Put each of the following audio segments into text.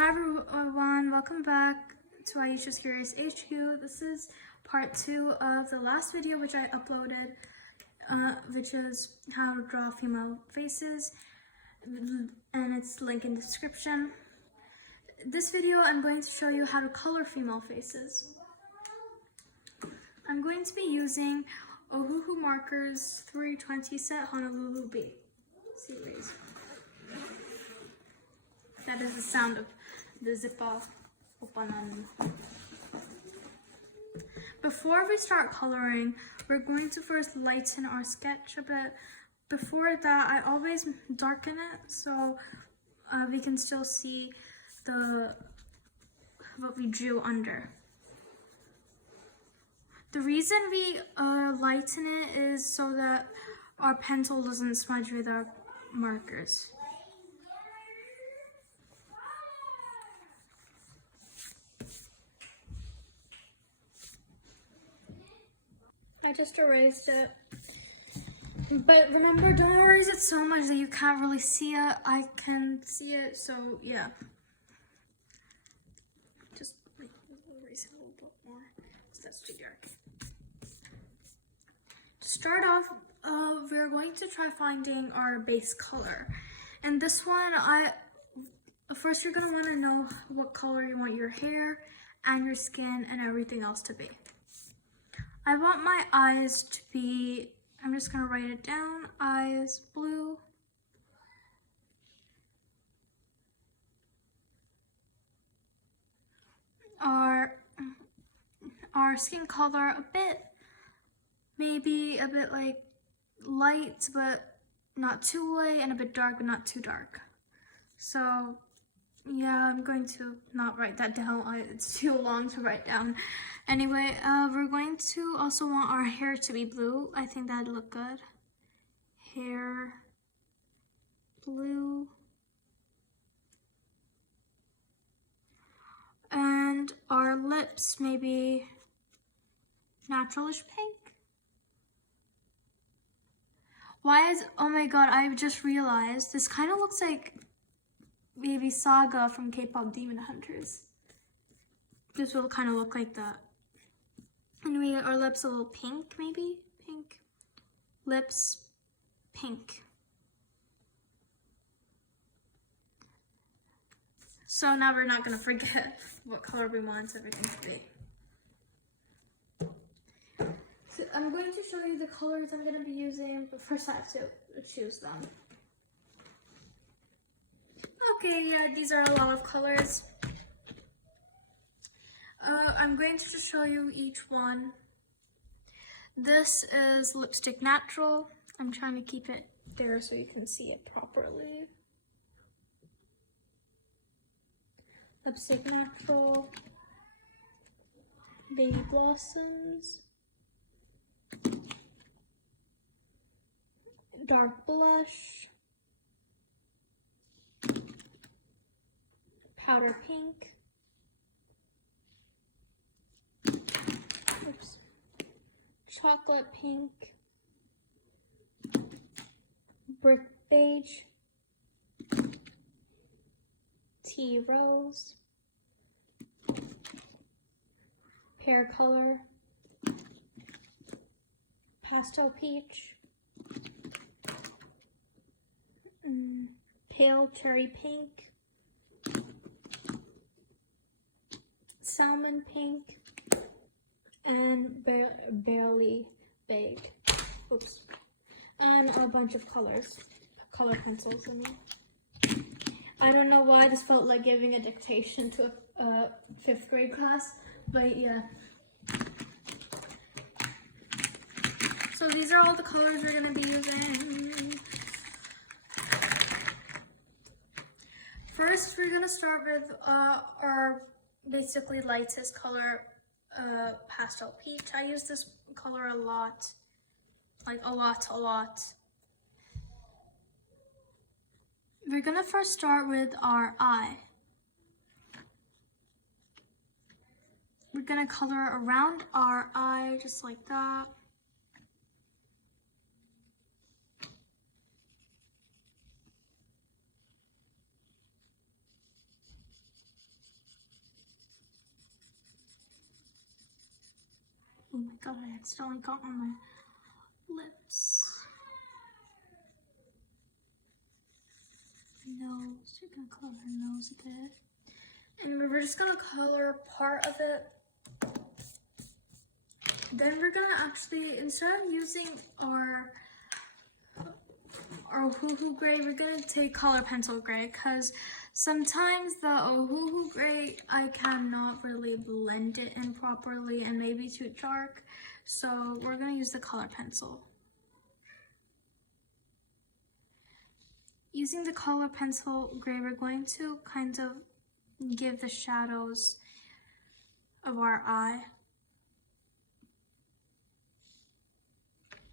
Hi everyone, welcome back to Ayesha's Curious HQ. This is part 2 of the last video which I uploaded, which is how to draw female faces, and it's linked in the description. This video I'm going to show you how to color female faces. I'm going to be using Ohuhu Markers 320 set Honolulu B series. That is the sound of the zipper opening. Before we start coloring, we're going to first lighten our sketch a bit. Before that, I always darken it so we can still see what we drew under. The reason we lighten it is so that our pencil doesn't smudge with our markers. I just erased it. But remember, don't erase it so much that you can't really see it. I can see it, so yeah. Just erase it a little bit more, because that's too dark. To start off, we're going to try finding our base color. And this one, first you're going to want to know what color you want your hair and your skin and everything else to be. I want my eyes to be, I'm just going to write it down, eyes blue. Our skin color maybe a bit like light but not too light, and a bit dark but not too dark. So yeah, I'm going to not write that down. It's too long to write down. Anyway, we're going to also want our hair to be blue. I think that'd look good. Hair, blue. And our lips, maybe naturalish pink. Oh my god, I just realized this kind of looks like maybe Saga from K-pop Demon Hunters. This will kind of look like that. Anyway, our lips a little pink, maybe? Pink. Lips, pink. So now we're not going to forget what color we want everything to be. So I'm going to show you the colors I'm going to be using, but first I have to choose them. Okay, yeah, these are a lot of colors. I'm going to just show you each one. This is Lipstick Natural. I'm trying to keep it there so you can see it properly. Lipstick Natural. Baby Blossoms. Dark Blush. Powder Pink. Oops. Chocolate Pink. Brick Beige. Tea Rose. Pear Color. Pastel Peach. Pale Cherry Pink. Salmon Pink. And barely beige. Oops. And a bunch of colors. Color pencils, I mean. I don't know why this felt like giving a dictation to a 5th grade class, but yeah. So these are all the colors we're going to be using. First, we're going to start with our basically lightest color, Pastel Peach. I use this color a lot, like a lot. We're gonna first start with our eye. We're gonna color around our eye just like that. my god, I accidentally got on my lips. Nose, you're gonna color her nose a bit. And we're just gonna color part of it. Then we're gonna actually, instead of using our Ohuhu gray, we're gonna take color pencil gray, because sometimes the Ohuhu gray, I cannot really blend it in properly and maybe too dark. So we're gonna use the color pencil. Using the color pencil gray, we're going to kind of give the shadows of our eye.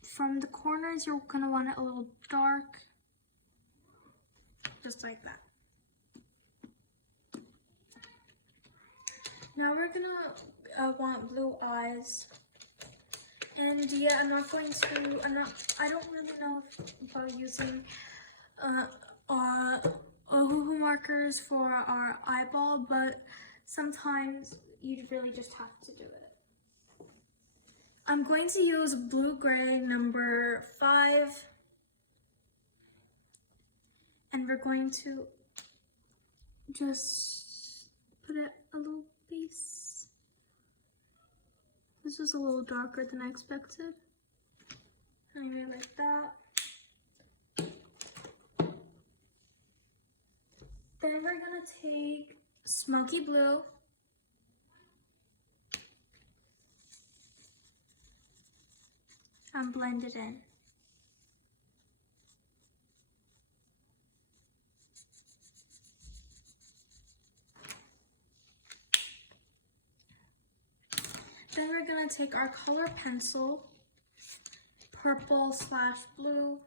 From the corners, you're gonna want it a little dark, just like that. Now we're gonna want blue eyes. And yeah, I don't really know about using Ohuhu markers for our eyeball, but sometimes you really just have to do it. I'm going to use blue-gray number 5, and we're going to just put it a little base. This is a little darker than I expected. Maybe like that. Then we're gonna take smoky blue. And blend it in. Then we're gonna take our color pencil, purple/blue,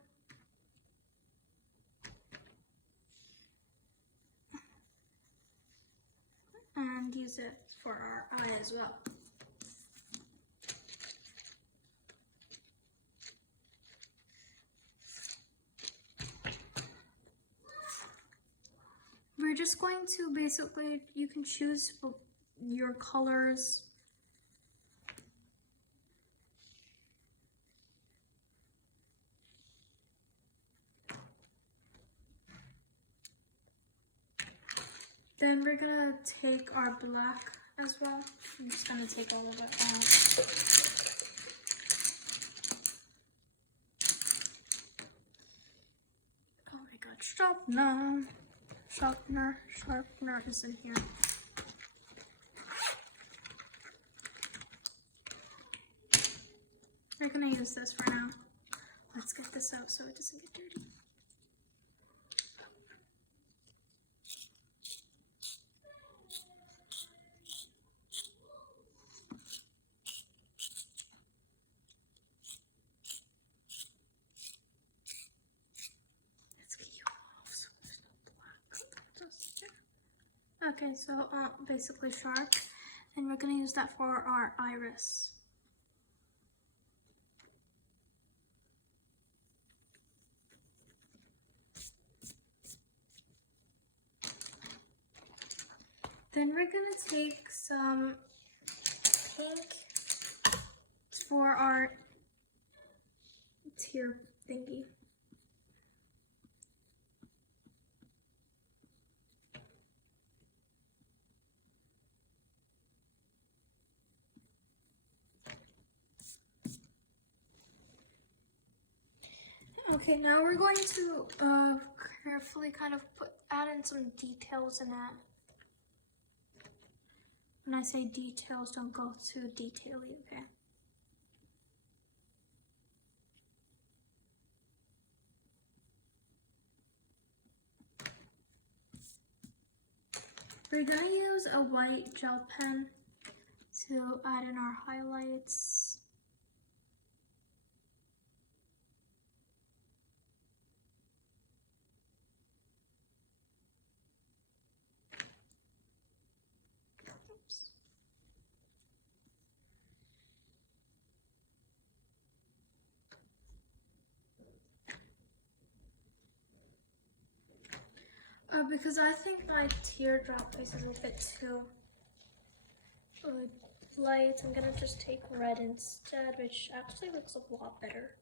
and use it for our eye as well. We're just going to basically, you can choose your colors. Then we're gonna take our black as well. I'm just gonna take all of it out. Oh my god, sharpener. Sharpener is in here. We're gonna use this for now. Let's get this out so it doesn't get dirty. Okay, so basically sharp, and we're gonna use that for our iris. Then we're gonna take some pink for our tear thingy. Okay, now we're going to carefully kind of add in some details in it. When I say details, don't go too detaily, okay? We're gonna use a white gel pen to add in our highlights. Because I think my teardrop face is a bit too lights. I'm gonna just take red instead, which actually looks a lot better.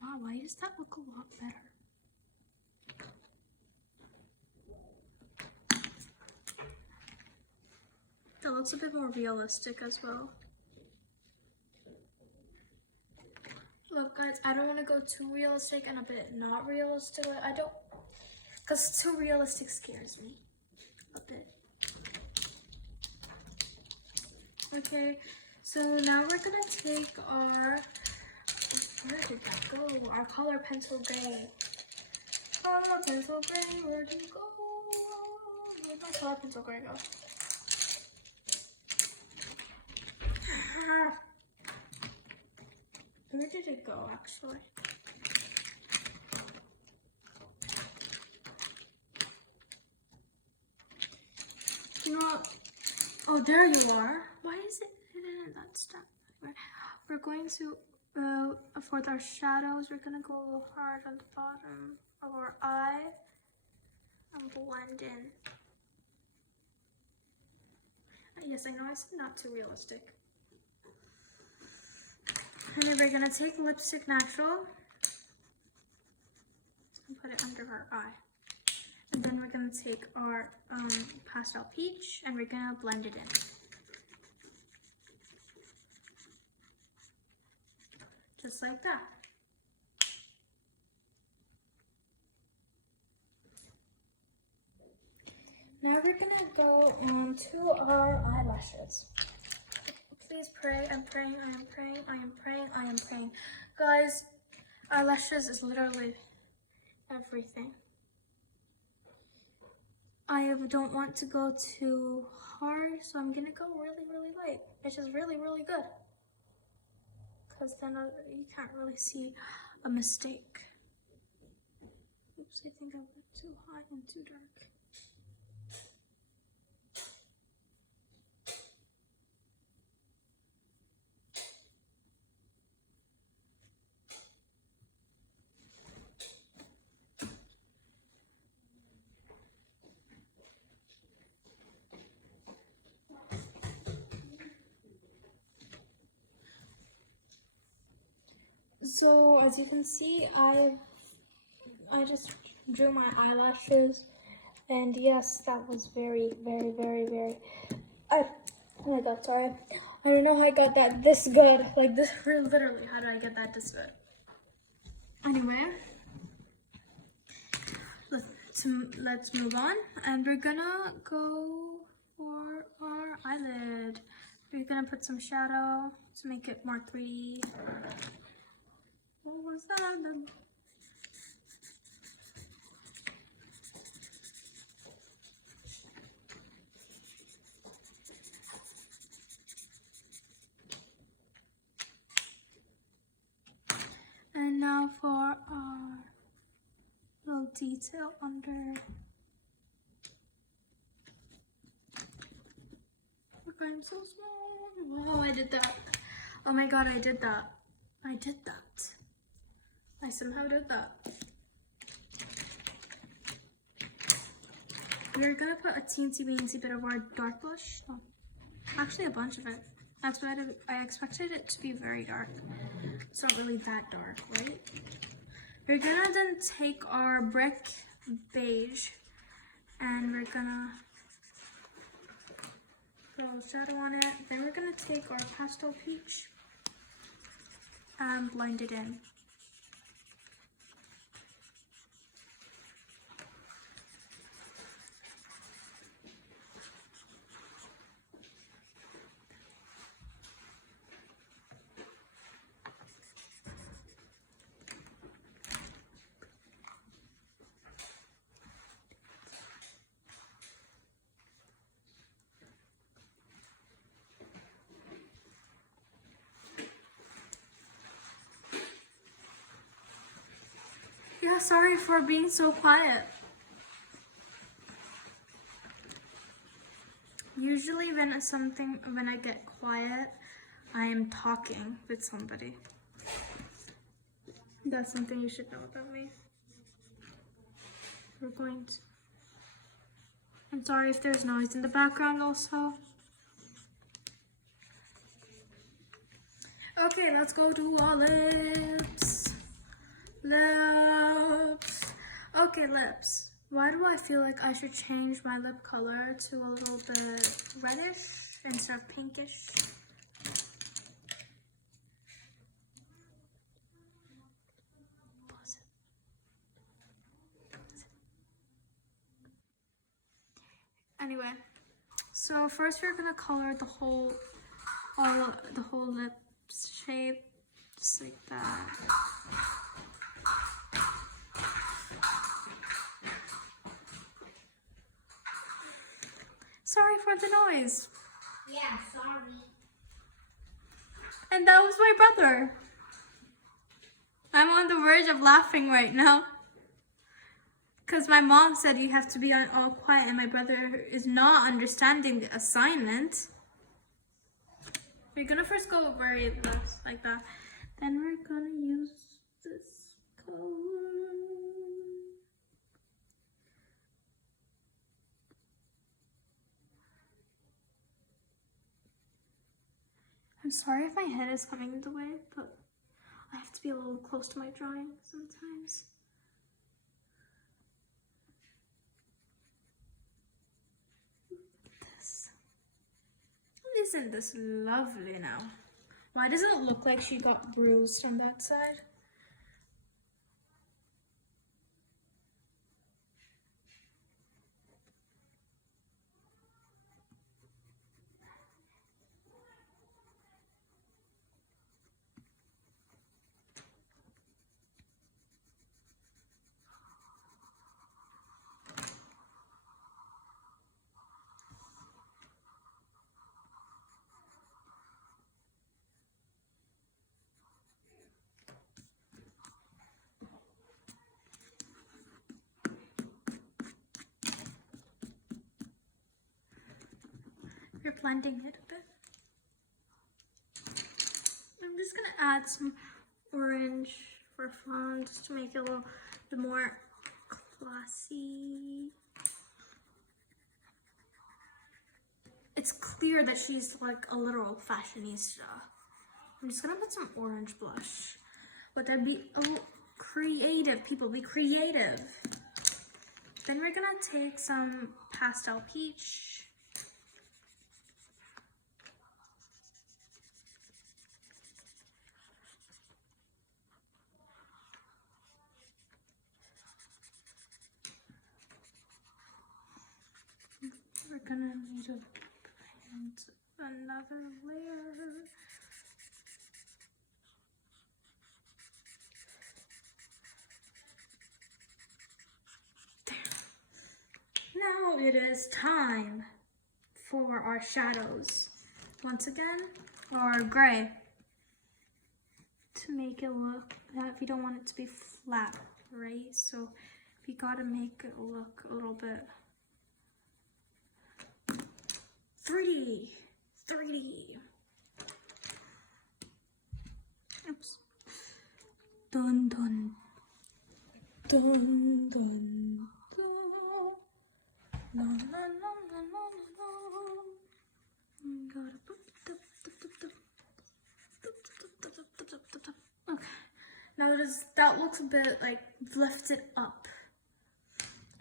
Wow, why does that look a lot better? That looks a bit more realistic as well. Look guys, I don't want to go too realistic and a bit not realistic. I don't, because too realistic scares me a bit. Okay, so now we're gonna take our, where did that go? Our color pencil gray. Color pencil gray, where did it go? Where'd my color pencil gray go? Where did it go actually? You know what? Oh, there you are. Why is it hidden in that stuff? We're going to, for our shadows, we're gonna go a little hard on the bottom of our eye and blend in. Yes, I know I said not too realistic. And then we're gonna take lipstick natural and put it under our eye. And then we're gonna take our pastel peach and we're gonna blend it in. Just like that. Now we're gonna go on to our eyelashes. Please pray, I'm praying, I am praying, I am praying, I am praying. Guys, eyelashes is literally everything. I don't want to go too hard, so I'm gonna go really, really light. It's just really, really good. Because then you can't really see a mistake. Oops, I think I went too high and too dark. So as you can see, I just drew my eyelashes, and yes, that was very, very, very, very. Oh my god, sorry. I don't know how I got that this good. Like this, literally, how did I get that this good? Anyway, let's move on, and we're gonna go for our eyelid. We're gonna put some shadow to make it more 3D. What was that? And now for our little detail under. Look, I'm so small. Wow, I did that. Oh my god, I did that. I did that. I somehow did that. We're gonna put a teensy weensy bit of our dark blush. Oh, actually a bunch of it. I expected it to be very dark. It's not really that dark, right? We're gonna then take our brick beige and we're gonna put a little shadow on it. Then we're gonna take our pastel peach and blend it in. Yeah, sorry for being so quiet. Usually when I get quiet, I am talking with somebody. That's something you should know about me. We're going to I'm sorry if there's noise in the background also. Okay, let's go to our lips. Lips. Okay, lips. Why do I feel like I should change my lip color to a little bit reddish instead of pinkish? Anyway, so first we're gonna color the whole lip shape, just like that. Sorry for the noise. Yeah, sorry. And that was my brother. I'm on the verge of laughing right now. Because my mom said you have to be all quiet and my brother is not understanding the assignment. We're gonna first go very left like that. Then we're gonna use this color. I'm sorry if my head is coming in the way, but I have to be a little close to my drawing sometimes. Isn't this lovely now? Why does it look like she got bruised on that side? You're blending it a bit. I'm just gonna add some orange for fun, just to make it a little bit more classy. It's clear that she's like a literal fashionista. I'm just gonna put some orange blush. But that'd be a little creative, people, be creative. Then we're gonna take some pastel peach. We're gonna need to paint another layer. Now it is time for our shadows. Once again, or gray. To make it look, if you don't want it to be flat, right? So you gotta make it look a little bit 3D. Oops. Dun dun dun dun dun. La la la la la la. Gotta put okay. Now that looks a bit like lifted up.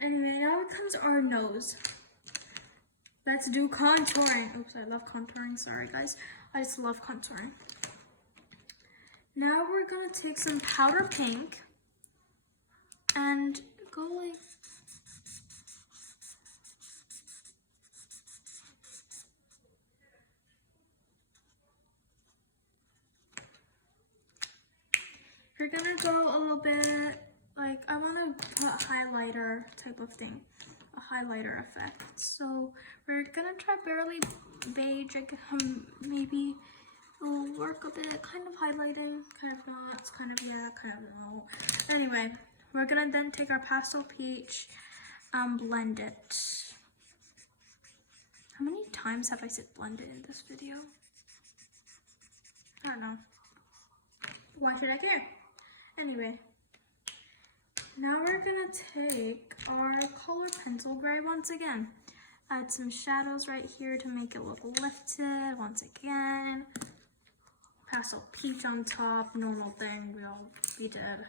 Anyway, now it comes our nose. Let's do contouring. Oops, I love contouring. Sorry, guys. I just love contouring. Now we're gonna take some powder pink and go like. We're gonna go a little bit like, I wanna put highlighter type of thing. A highlighter effect. So we're gonna try barely beige, like maybe it'll work a bit, kind of highlighting, kind of not, it's kind of yeah, kind of no. Anyway, we're gonna then take our pastel peach, blend it. How many times have I said blend it in this video? I don't know. Why should I care? Anyway. Now we're gonna take our color pencil gray once again. Add some shadows right here to make it look lifted once again. Pastel peach on top, normal thing we did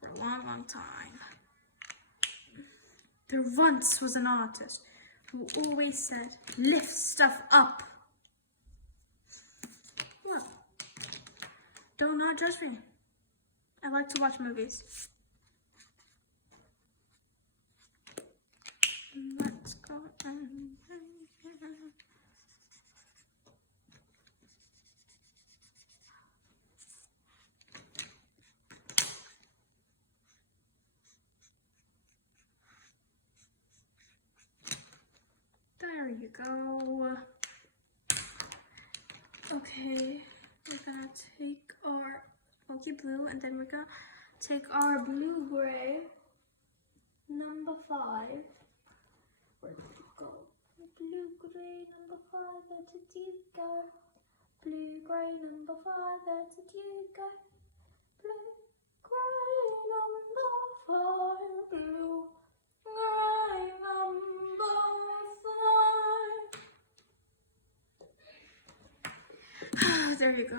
for a long, long time. There once was an artist who always said, lift stuff up. Well, don't not judge me. I like to watch movies. Let's go. There you go. Okay, we're gonna take our smoky blue and then we're gonna take our blue gray, number 5. Where did it go? Blue gray number 5, where did you go? Blue gray number 5, where did you go? Blue gray number 5, blue gray number 5. There you go.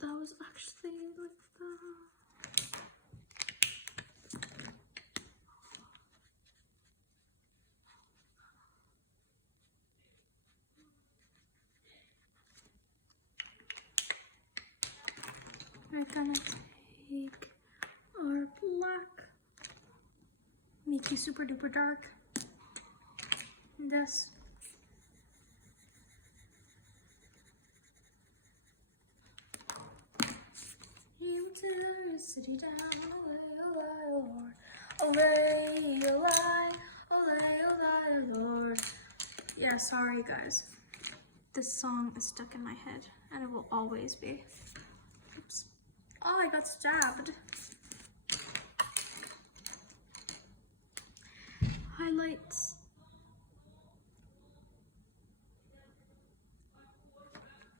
That was actually like that. We're gonna take our black, make it super duper dark. This. You tear the city down, Lord. Yeah, sorry guys. This song is stuck in my head, and it will always be. Oops. Oh, I got stabbed. Highlights.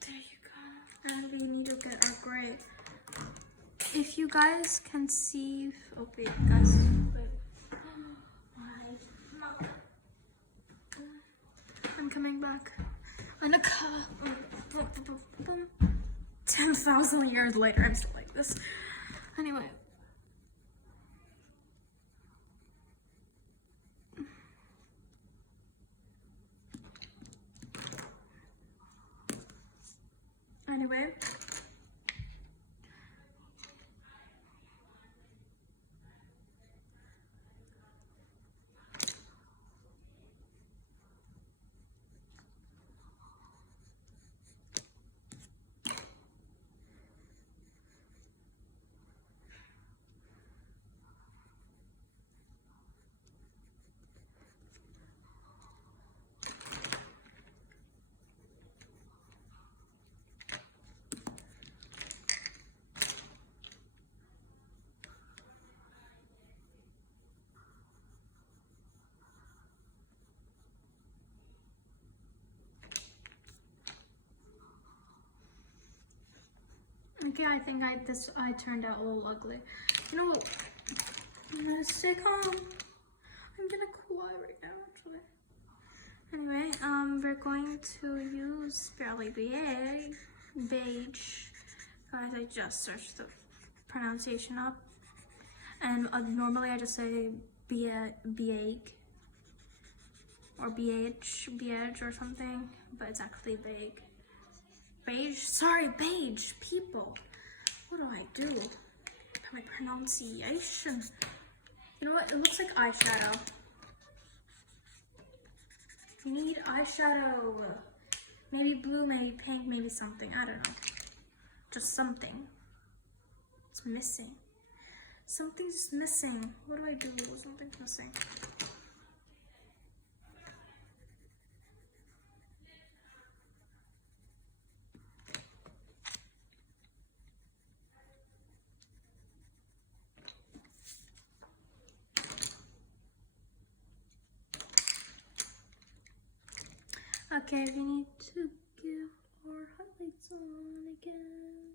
There you go. And we need to get our gray. If you guys can see, oh wait, guys, wait. I'm coming back. In a car. 10,000 years later, I'm still like this. Anyway. Anyway. Okay, I think I turned out a little ugly. You know what? I'm gonna stay calm. I'm gonna cry right now, actually. Anyway, we're going to use Fairly Beige. Guys, I just searched the pronunciation up. And normally I just say beige or beige or something, but it's actually beige. Beige? Sorry, beige, people. What do I do? My pronunciation. You know what? It looks like eyeshadow. You need eyeshadow. Maybe blue, maybe pink, maybe something. I don't know. Just something. It's missing. Something's missing. What do I do? Something's missing. Okay, we need to give our highlights on again.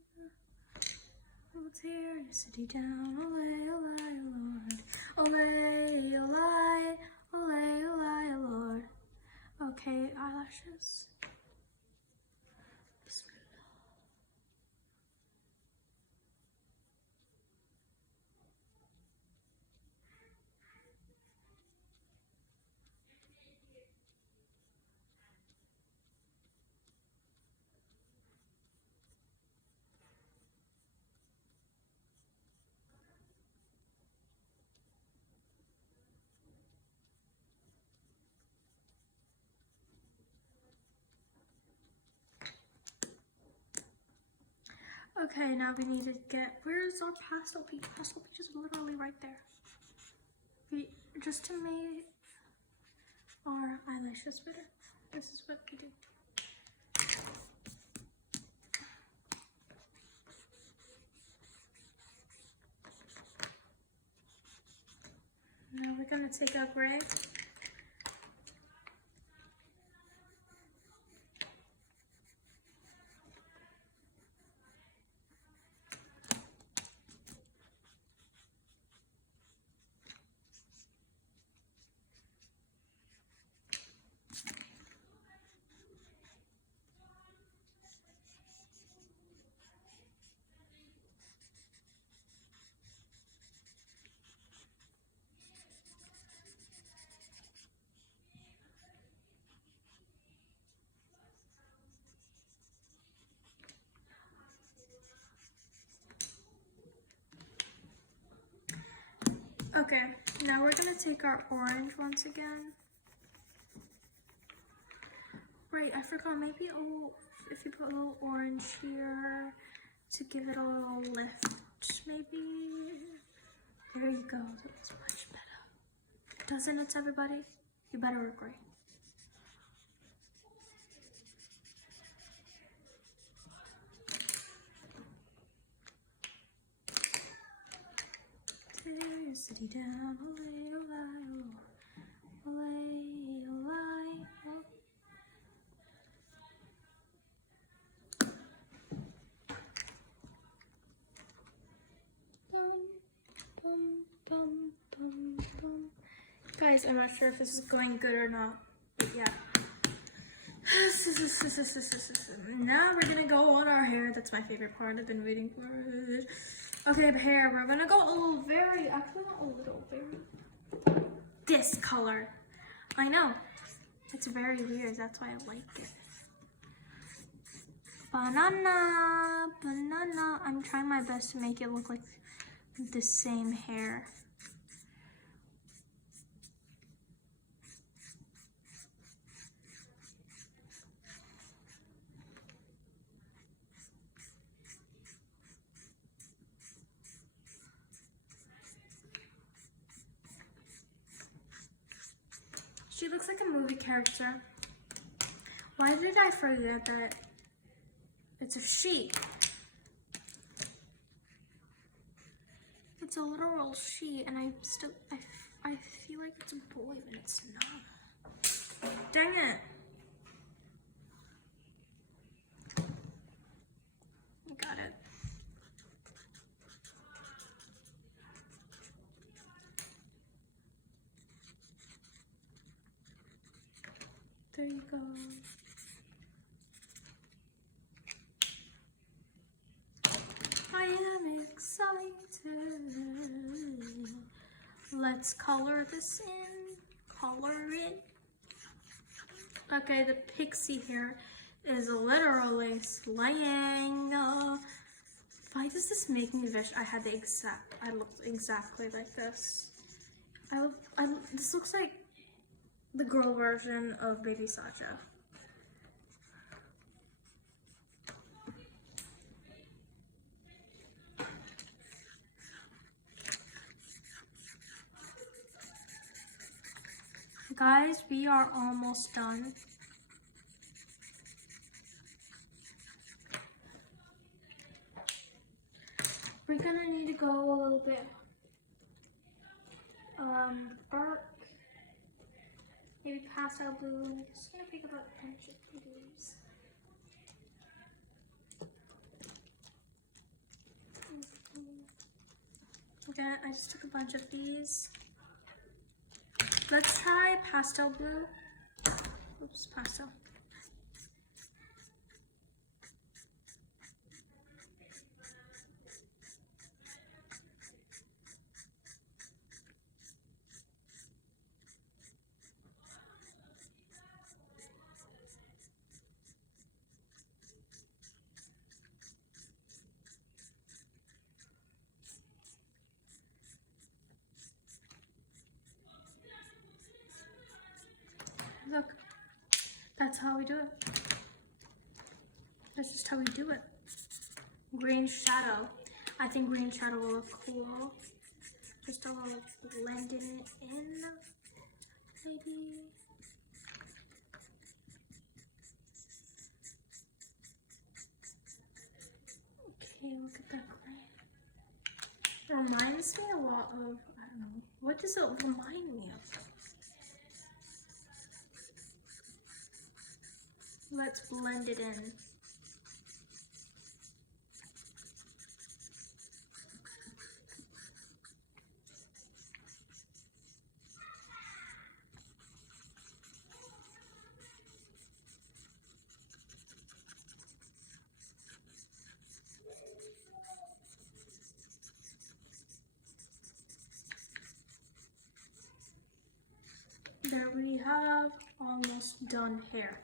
What's here? You're sitting down. Ole, ole, Lord. Ole, ole, ole, ole, Lord. Okay, eyelashes. Bismillah. Okay, now we need to get, where's our pastel peach? Pastel peach is literally right there. Just to make our eyelashes better, this is what we do. Now we're gonna take our gray. Okay, now we're gonna take our orange once again. Right, I forgot, maybe if you put a little orange here to give it a little lift, maybe. There you go, that's much better. Doesn't it, everybody? You better agree. You're sitting down, olay, olay, olay, olay, olay. Bum, bum, bum, bum. Guys, I'm not sure if this is going good or not, but yeah. Now we're gonna go on our hair. That's my favorite part. I've been waiting for it. Okay, the hair. We're gonna go actually not a little, very, this color. I know. It's very weird. That's why I like it. Banana, banana. I'm trying my best to make it look like the same hair. She looks like a movie character. Why did I forget that it's a she? It's a literal she, and I feel like it's a boy, but it's not. Dang it. Got it. There you go. I am excited. Let's color this in. Color it. Okay, the pixie hair is literally slaying. Why does this make me wish I looked exactly like this? This looks like the girl version of Baby Sasha. Guys, we are almost done. We're gonna need to go a little bit dark, maybe pastel blue. I'm just gonna pick about a bunch of these. again, I just took a bunch of these. Let's try pastel blue. Oops, pastel. Look, that's how we do it. That's just how we do it. Green shadow. I think green shadow will look cool. Just a little blending it in, maybe. Okay, look at that gray. It reminds me a lot of, I don't know, what does it remind me of? Let's blend it in. There we have almost done hair.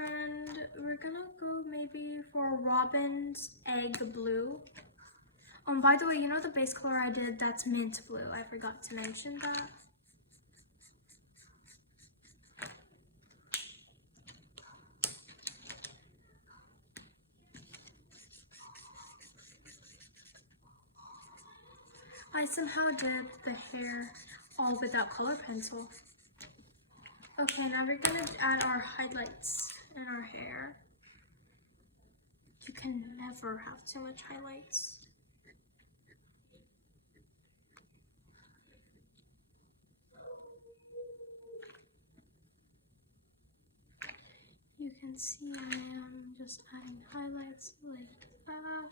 And we're gonna go maybe for Robin's Egg Blue. By the way, you know the base color I did, that's mint blue. I forgot to mention that. I somehow did the hair all without color pencil. Okay, now we're gonna add our highlights in our hair. You can never have too much highlights. You can see I am just adding highlights like that.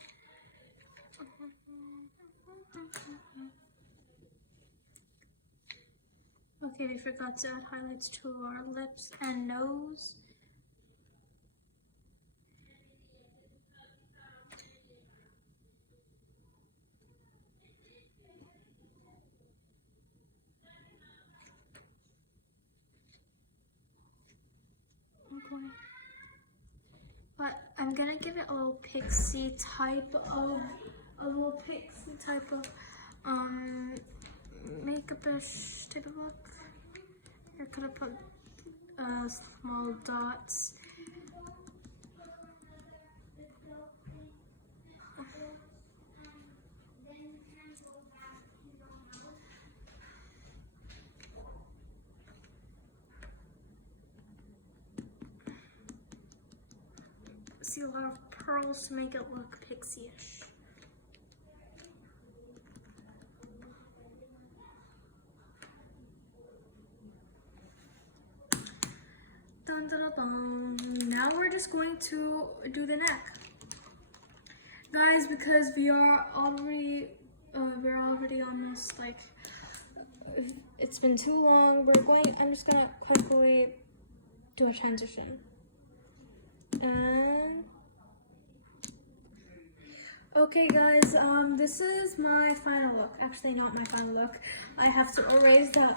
Okay, we forgot to add highlights to our lips and nose. Okay. But I'm gonna give it a little pixie type of makeup-ish type of look. I could have put small dots. See a lot of pearls to make it look pixie-ish. Dun, dun, dun, dun. Now we're just going to do the neck, guys, because we are already almost like, it's been too long. I'm just gonna quickly do a transition. And okay, guys, this is my final look. Actually, not my final look. I have to erase that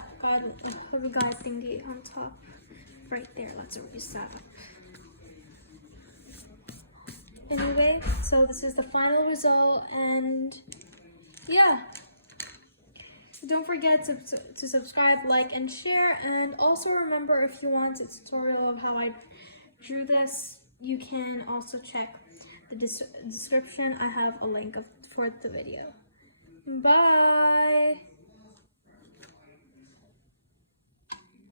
hoodie guy thingy on top. Right there, let's erase that up. Anyway, so this is the final result, and yeah. Don't forget to subscribe, like, and share, and also remember, if you want a tutorial of how I drew this, you can also check the description. I have a link for the video. Bye!